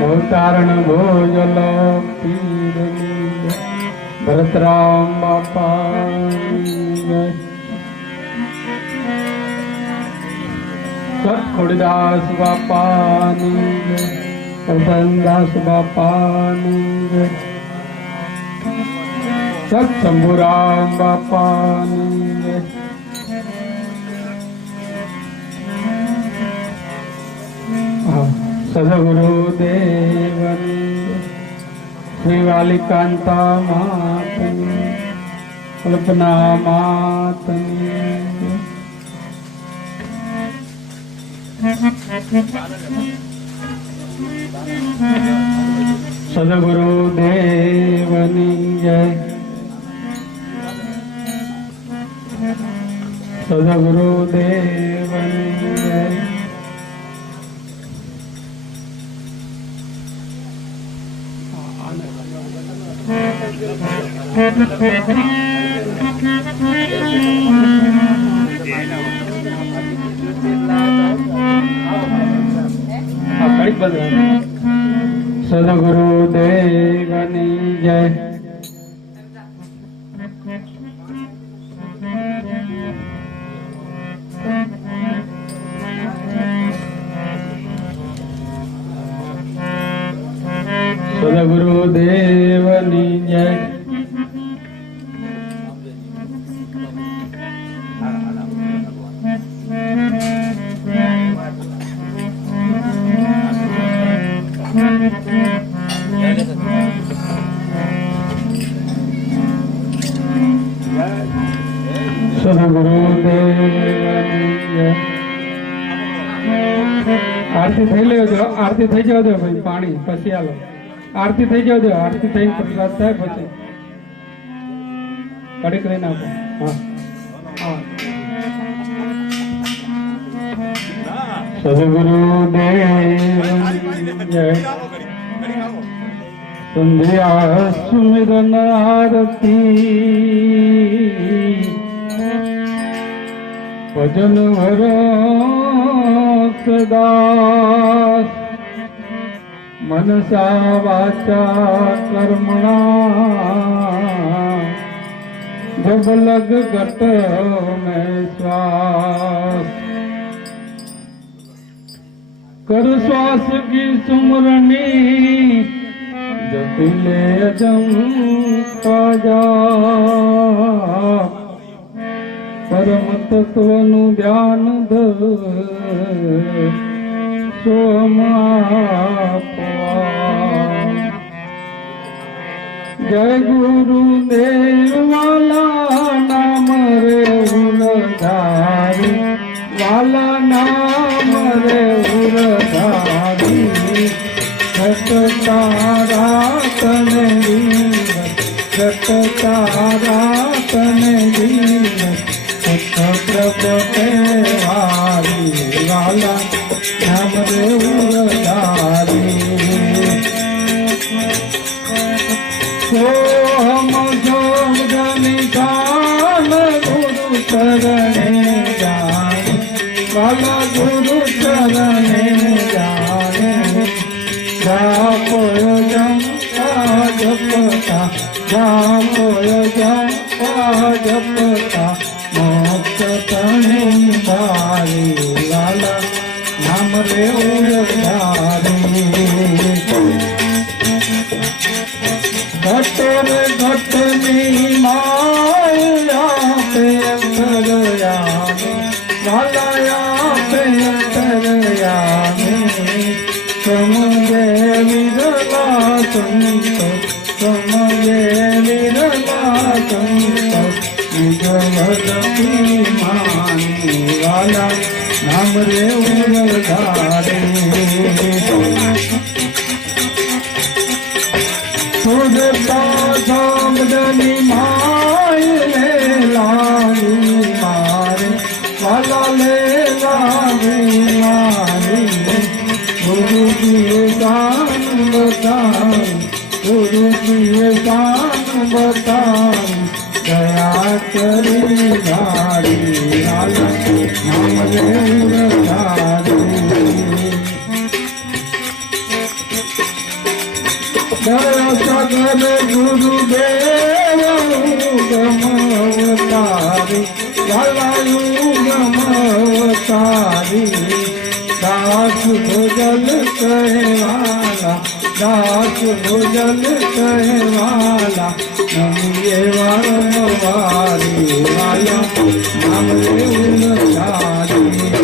भवतारण भोजल पीर भरतराम बापा खोड़दास बापा दास बापा सत शंभुराम बापा सदगुरुदेव श्री वालिकांता मातनी कल्पना मातनी सदगुरुदेवनी जय सदगुरुदेवनी जय। सदगुरुदेवनी जय। सदगुरुदेवनी जय। आरती थी लो आरती थी जाओ दो भाई पानी पी आलो आरती थी जाओ दो आरती थी प्रसाद थाय पछी कड़ीक लई नाखो। हाँ सदगुरुदेव जय। संध्या सुमिरन आरती भजन दास मनसा वाचा कर्मणा जब लग गट में श्वास कर श्वास की सुमरनी जपिले अजम पाजा परम तत्व नु ध्यान द जय गुरुदेव वाला नाम रे उरधारी वाला नाम रे उरधारी घट तारा तने घट तारा तने प्रभु हारी वाला नाम रे उरधारी सोहम सोम जनि जान गुरु चरणे जान वाला गुरु चरणे जाने जापो जपा जपता जापो जपा जपता मोक्ष तने धारी वाला नाम रे उरधारी घट रे घट नी माया पे अंतरया वाला पे अंतरया समझे विरला संत समझे विरला संत विजवती मानी वाला नाम रे उरधारे सुरता सामदनी माय ले लाली मारे वाला ले लाली मारे गुरु की शान बताई गुरु की शान बताई दया करी नारी नाम रे उरधारी દયા સગલ ગુરુદેવ ગમવતારી વાલાયું ગમવતારી દાસ ભોજલ કહેવાલા દાસ ભોજલ કહેવાલા નમીએ વારંવારી વાલા નામ લેવું સારી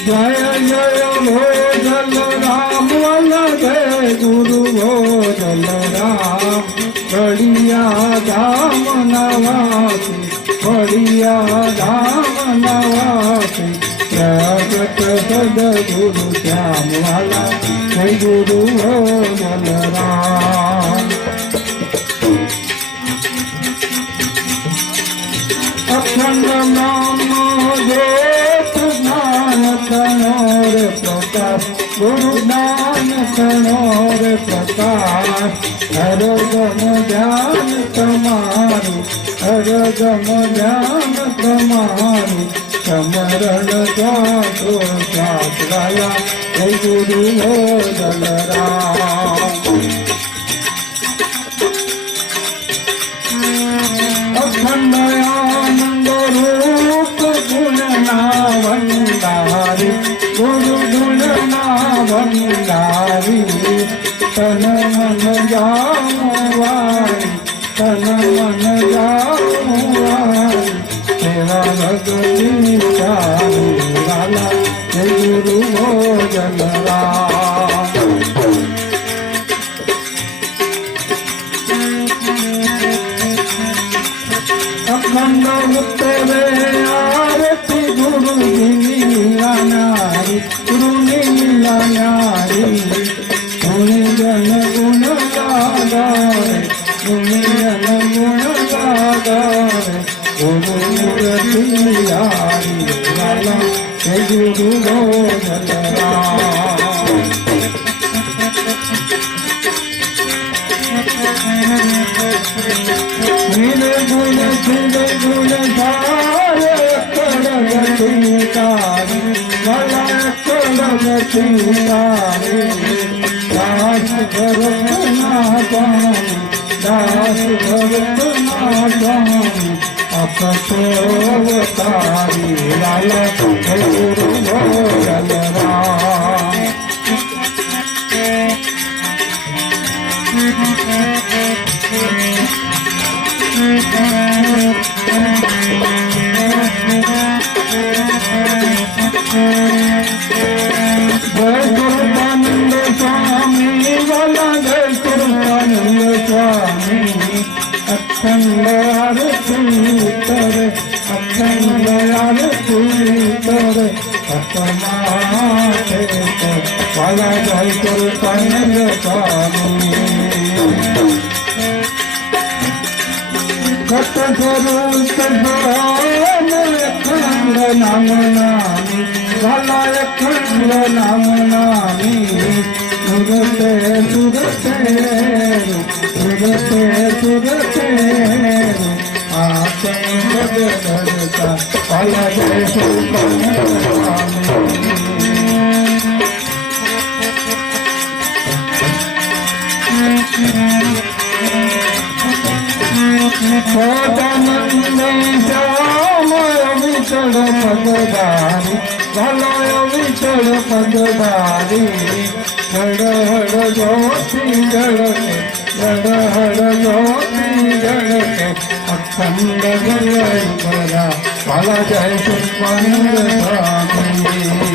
જય જય ભોજલ રામ વલ્લભ જય ગુરુ ભોજલ રામ બળિયા ધામ નવાસી બળિયા ધામ નવાસી પ્રગટ સદગુરુ શ્યામ વાલા જય ગુરુ ભોજલ રામ અખંડ નામ જ્યોત જ્ઞાન કણોર પ્રકાશ ગુરુ જ્ઞાન કણોર પ્રકાશ હરગમ ધ્યાન તમારું હરગમ ધ્યાન તમારું સમરણ જાતો શાસ્ત્રાયા જય ગુરુ ભોજલ રામ અખંડ આનંદ રૂપ ગુણના ભંડારી ગુરુ ગુણના ભંડારી તન મન જામવારી તન મન જામવારી સેવા ભગવી ચારી વાલા જય ગુરુ ભોજલ રામ અખંડ ઉત્તરે આરતી ગુરુ લીલા નારી ગુરુ લીલા નારી ગુણજન ગુણ ગાગારે ગુણજન ગુણ ગાગારે ગુરુ મૂર્તિ યારી વાલા જય ગુરુ ભોજલ રામ નિર ગુણ સિંહ ગુણ ધારે કડગતિ તારી વાલા કડગતિ તારી દાસ ભરત ના જાની દાસ ભરત ના જાની અપતો તારી વાલા જય ગુરુ ભોજલ રામ જય કૃપાનંદ સ્વામી વાલા જય કૃપાનંદ સ્વામી અખંડ આરતી કરે અખંડ આરતી કરે અપમાથે વાલા જય કૃપાનંદ સ્વામી ઘટ સ્વરૂપ ભગવાન અખંડ નામ નામી વાલા અખંડ નામ નામી સુરતે સુરતે સુરતે સુરતે આસન ભગવતા વાલા જય સદાનંદ શ્યામ વિચળ પદધારી વાલા વિચળ પદધારી હડ હડ જ્યોતિ જળકે હડ હડ જ્યોતિ જળકે અખંડ જય કરા વાલા જય કૃપાનંદ સ્વામી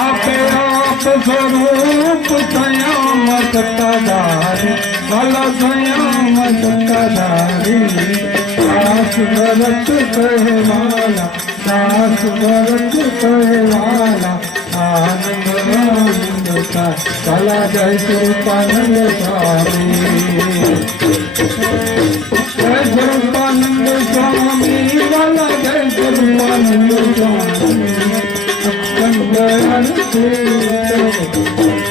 આપે આપ સ્વરૂપ સંયમ સત્તાધારી વાલા સંયમ સત્તાધારી દાસ ભરત કહેવાલા દાસ ભરત કહેવાલા આનંદ આનંદતા વાલા જય કૃપાનંદ સ્વામી જય કૃપાનંદ સ્વામી વાલા જય કૃપાનંદ સ્વામી અખંડ આરતી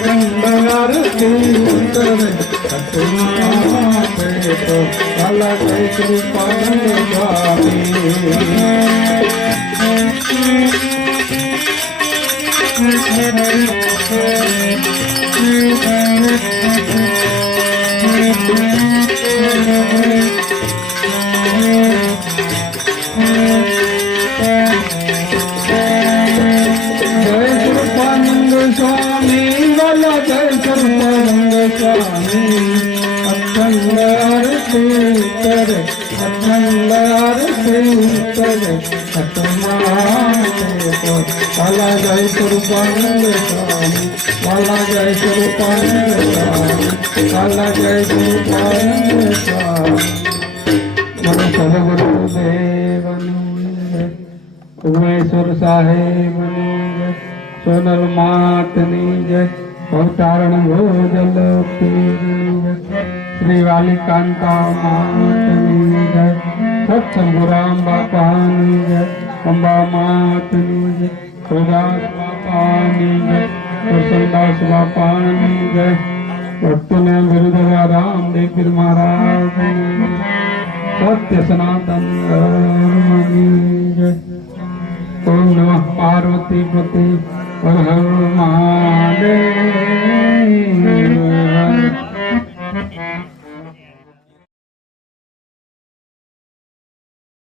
અખંડ આરતી કરે तो लाला जय कृपानंद स्वामी स्वामी वाला जय सर्वानंद स्वामी अखंड आरती कर अखंड आरती कर वाला जय सर्वानंद स्वामी वाला जय सर्वानंद स्वामी वाला जय सर्वानंद स्वामी मन सदगुरुदेव उमेश्वर साहेब सोनल मातनी जय भवतारण भोजल श्री वाली कांता मातनी जय सत्संगुराम बापानी जय अम्बा मातनी जय सुदास बापानी जय कृष्णदास बापानी जय भक्तने विरुद्ध रामदेव महाराज सत्य सनातन धर्म जय ओम नमः पार्वती पति हर हर महादेव